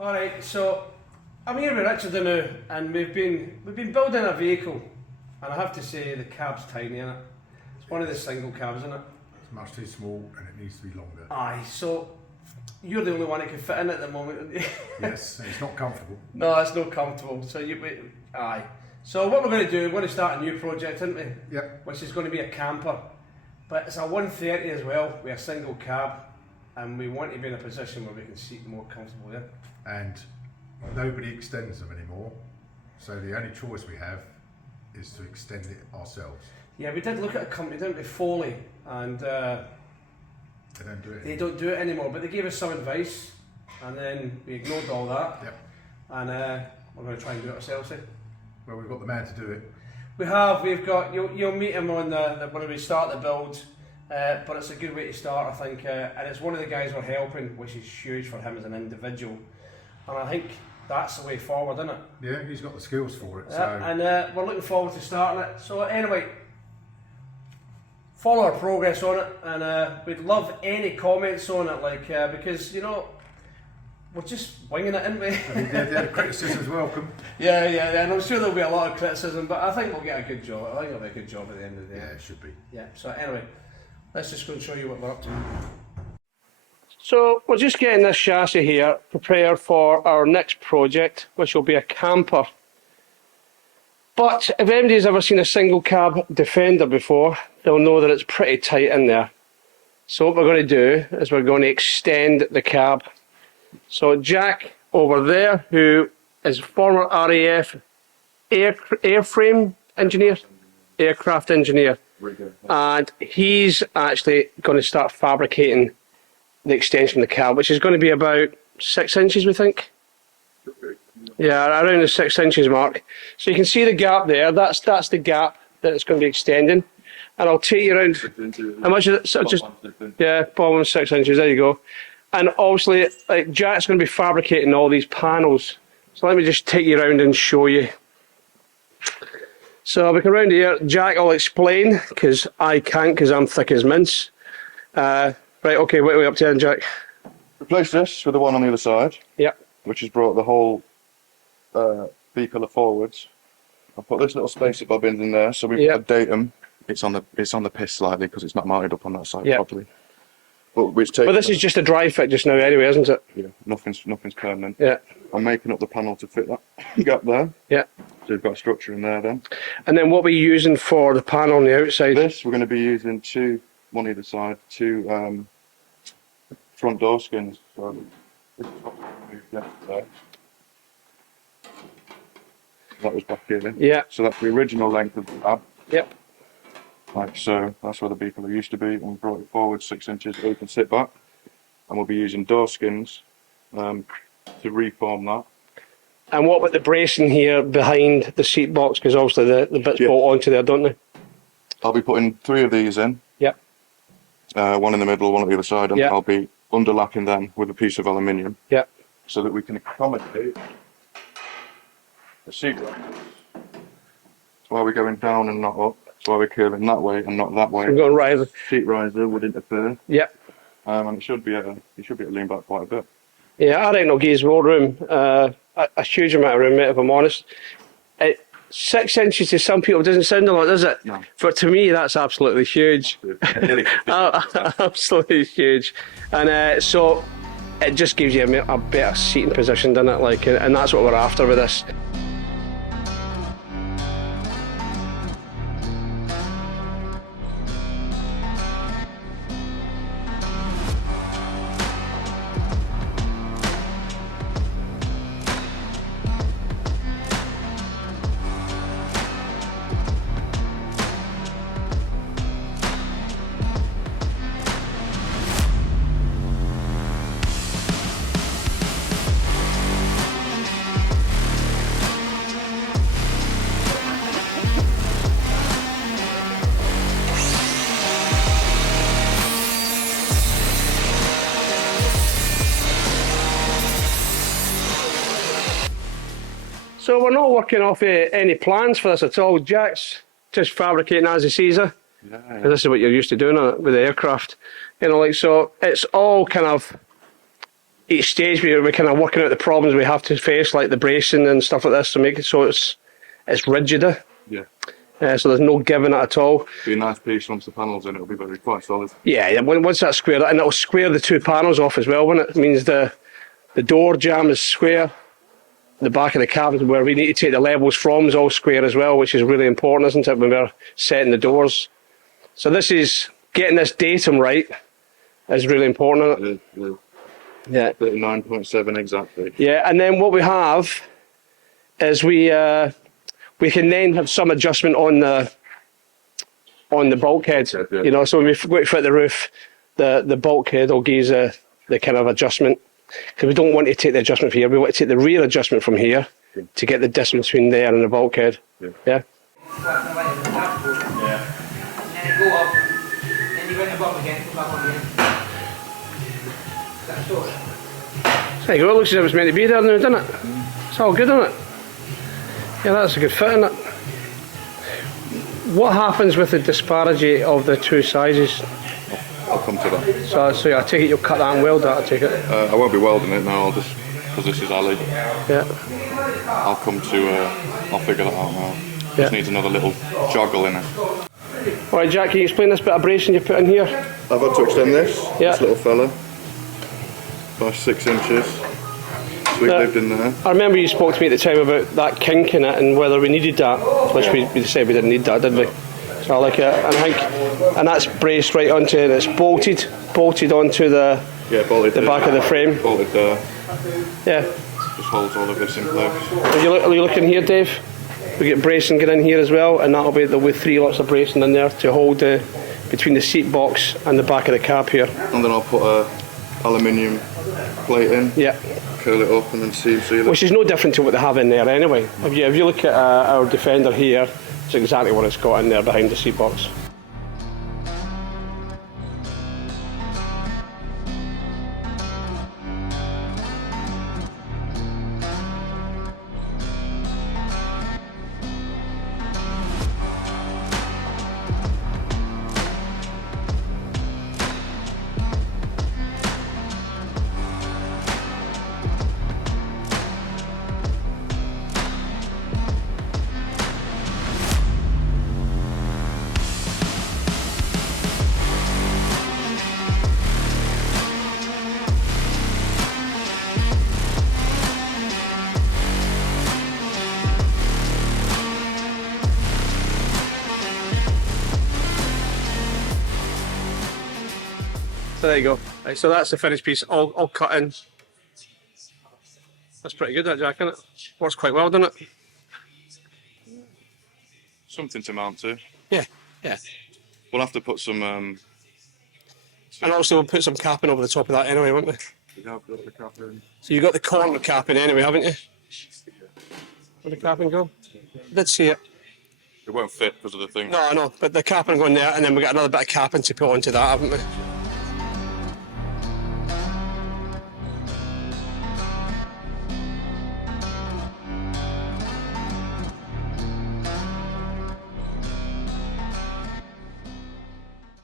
Alright, so I'm here with Richard now, and we've been building a vehicle, and I have to say the cab's tiny in it. It's one of the single cabs, isn't it? It's much too small and it needs to be longer. Aye, so you're the only one that can fit in at the moment. Yes, and it's not comfortable. No, it's not comfortable. So aye. So what we're going to do, we're going to start a new project, aren't we? Yep. Which is going to be a camper, but it's a 130 as well with a single cab, and we want to be in a position where we can seat more comfortably in. And nobody extends them anymore, so the only choice we have is to extend it ourselves. Yeah, we did look at a company, didn't we, Foley, and They don't do it they anymore. don't do it anymore, but they gave us some advice, and then we ignored all that. Yep. And we're going to try and do it ourselves. Well, we've got the man to do it. We've got, you'll meet him on when we start the build, but it's a good way to start, I think, and it's one of the guys we're helping, which is huge for him as an individual, and I think that's the way forward, isn't it? Yeah, he's got the skills for it. Yeah, So and we're looking forward to starting it. So anyway, follow our progress on it, and we'd love any comments on it, like because you know we're just winging it, aren't we? the criticism's welcome. yeah, and I'm sure there'll be a lot of criticism, but I think we'll get a good job. I think it'll be a good job at the end of the day. Yeah, it should be. Yeah. So anyway, let's just go and show you what we're up to. So we're just getting this chassis here prepared for our next project, which will be a camper. But if anybody's ever seen a single cab Defender before, they'll know that it's pretty tight in there. So what we're going to do is we're going to extend the cab. So Jack over there, who is former RAF airframe engineer, aircraft engineer, and he's actually going to start fabricating the extension of the cab, which is going to be about 6 inches, we think. Yeah, around the 6 inches mark. So you can see the gap there. That's the gap that it's going to be extending. And I'll take you around. How much is it? So just bottom 6 inches. There you go. And obviously, like Jack's going to be fabricating all these panels. So let me just take you around and show you. So we come around here. Jack will explain because I can't, because I'm thick as mince. Right. Okay. What are we up to then, Jack? Replace this with the one on the other side. Yeah. Which has brought the whole B-pillar forwards. I'll put this little spacer bobbin in there, so we put a datum. It's on the piss slightly because it's not mounted up on that side properly. But this is just a dry fit just now, anyway, isn't it? Yeah. Nothing's permanent. Yeah. I'm making up the panel to fit that gap there. Yeah. So we've got a structure in there then. And then what we're using for the panel on the outside? This we're going to be using one either side, two front door skins. So this is what we moved yesterday. That was back here. Yeah. So that's the original length of the cab. Yep. Like so, that's where the B-pillar used to be, and we brought it forward 6 inches so we can sit back. And we'll be using door skins to reform that. And what with the bracing here behind the seat box, because obviously the bits bolt onto there, don't they? I'll be putting 3 of these in. Yep. One in the middle, one on the other side, and I'll be underlapping them with a piece of aluminium. Yep. So that we can accommodate the seat rails. So while we're going down and not up, so while we're curving that way and not that way. We're going riser. Seat riser would interfere. Yep. And it should be able to lean back quite a bit. Yeah, I reckon it'll give us more room. A huge amount of room, mate, if I'm honest. 6 inches to some people doesn't sound a lot, does it? No. But to me, that's absolutely huge. Absolutely huge. And so it just gives you a better seating position, doesn't it? Like, and that's what we're after with this. So we're not working off any plans for this at all. Jack's just fabricating as he sees it. Yeah. This is what you're used to doing with the aircraft. You know, like, so it's all kind of, each stage we're kind of working out the problems we have to face, like the bracing and stuff like this, to make it so it's rigider. Yeah. So there's no giving it at all. Be a nice piece once the panel's in, it'll be very quite solid. Yeah, once that's squared, and it'll square the two panels off as well, won't it? It means the door jamb is square, the back of the cab where we need to take the levels from is all square as well, which is really important, isn't it, when we're setting the doors. So this is, getting this datum right is really important, isn't it? Yeah. Yeah. 39.7 exactly. Yeah, and then what we have is we can then have some adjustment on the bulkhead. Yeah. You know, so when we go to fit the roof, the bulkhead will give us the kind of adjustment. Because we don't want to take the adjustment from here, we want to take the rear adjustment from here to get the distance between there and the bulkhead. Yeah? Yeah. And then go up, then you went above again, go back on again. That's all. There you go, it looks as if it's meant to be there now, doesn't it? It's all good, isn't it? Yeah, that's a good fit, isn't it? What happens with the disparity of the two sizes? I'll come to that. So I take it you'll cut that and weld that, I take it? I won't be welding it now, I'll just, because this is Ali. Yeah. I'll figure that out now. Yeah. Just needs another little joggle in it. Alright Jack, can you explain this bit of bracing you put in here? I've had to extend this, Yeah. this little fella, by 6 inches. So we've lived in there. I remember you spoke to me at the time about that kink in it and whether we needed that, which we said we didn't need that, did we? So I like it, and I think, and that's braced right onto it, it's bolted onto the back of the frame. Bolted there. Yeah. Just holds all of this in place. Are you looking here, Dave? We get bracing get in here as well, and there'll be 3 lots of bracing in there to hold between the seat box and the back of the cab here. And then I'll put a aluminium plate in. Yeah. Curl it up and then seam seal it. Which is no different to what they have in there anyway. If you look at our Defender here, it's exactly what it's got in there behind the seat box. So there you go. Right, so that's the finished piece, all cut in. That's pretty good, that Jack, isn't it? Works quite well, doesn't it? Something to mount to. Yeah. We'll have to put some. And also we'll put some capping over the top of that anyway, won't we? So you got the corner capping anyway, haven't you? Where'd the capping go? I did see it. It won't fit because of the thing. No, I know, but the capping going there, and then we got another bit of capping to put onto that, haven't we?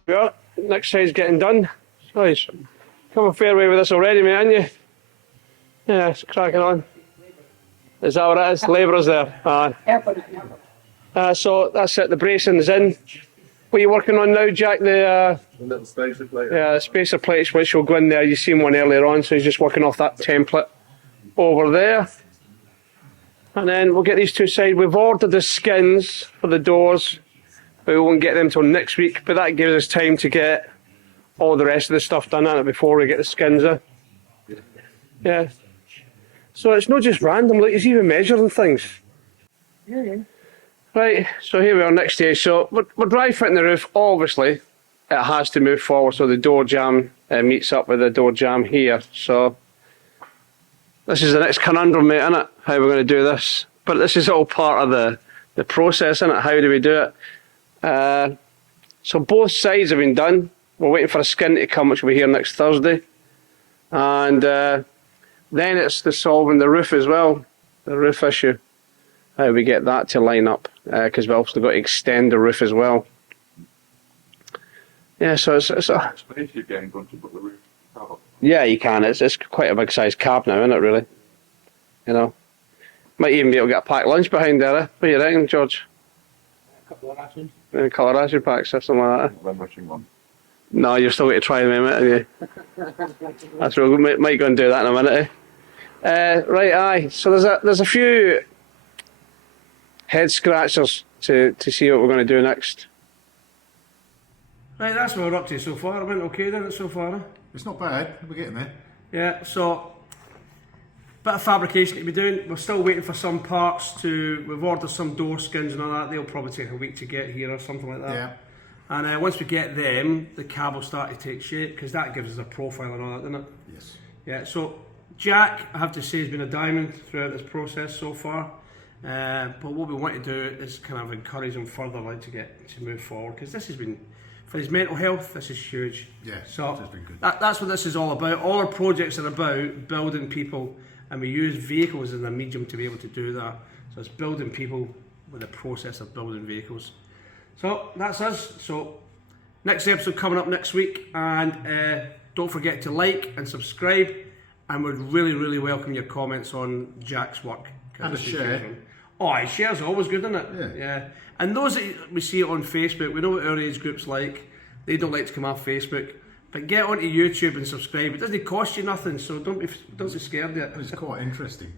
Yeah, next side's getting done. So he's come a fair way with this already, mate, haven't you? Yeah, it's cracking on. Is that what it is? Labourers there. So that's it, the bracing's in. What are you working on now, Jack? The little spacer plate. Yeah, the spacer plates which will go in there. You seen one earlier on, so he's just working off that template over there. And then we'll get these two sides. We've ordered the skins for the doors, but we won't get them till next week. But that gives us time to get all the rest of the stuff done on it before we get the skins in. Yeah. So it's not just random, like he's even measuring things. Yeah. Right, so here we are next stage. So we're dry fitting the roof. Obviously, it has to move forward so the door jamb meets up with the door jamb here. So this is the next conundrum, mate, isn't it? How we're going to do this. But this is all part of the process, isn't it? How do we do it? So both sides have been done. We're waiting for a skin to come, which will be here next Thursday. And then it's the solving the roof as well, the roof issue. How we get that to line up, because we've also got to extend the roof as well. Yeah, so it's a... Space you're getting going to put the roof up. Yeah, you can. It's quite a big size cab now, isn't it, really? You know. Might even be able to get a packed lunch behind there. What do you reckon, George? A couple of rations. A couple of ration packs or something like that. Red rushing one. No, you're still going to try them, mate, aren't you? That's right. We might go and do that in a minute. Right, aye. So there's a few head scratchers to see what we're going to do next. Right, that's what we're up to so far. It went okay, didn't it, so far? It's not bad. We're getting there. Yeah, so bit of fabrication to be doing. We're still waiting for some parts we've ordered some door skins and all that. They'll probably take a week to get here or something like that. Yeah. And once we get them, the cab will start to take shape because that gives us a profile and all that, doesn't it? Yes. Yeah, so Jack, I have to say, has been a diamond throughout this process so far. But what we want to do is kind of encourage him further, like to move forward, because this has been, for his mental health, this is huge. Yeah, so it's been good. That's what this is all about. All our projects are about building people, and we use vehicles as a medium to be able to do that. So it's building people with the process of building vehicles. So that's us. So next episode coming up next week, and don't forget to like and subscribe, and we'd really, really welcome your comments on Jack's work. And a share. Oh, a share's always good, isn't it? Yeah. Yeah. And those that we see it on Facebook, we know what our age group's like. They don't like to come off Facebook. But get onto YouTube and subscribe. It doesn't cost you nothing, so don't be scared of it. It's quite interesting.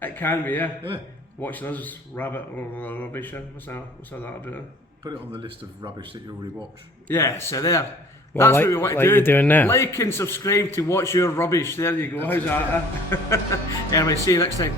It can be, yeah. Yeah. Watching us rabbit or rubbish. What's that about? Put it on the list of rubbish that you already watch. Yeah, so there. Well, That's what we want to do. you're doing now. Like and subscribe to watch your rubbish. There you go. How's that? Anyway, see you next time.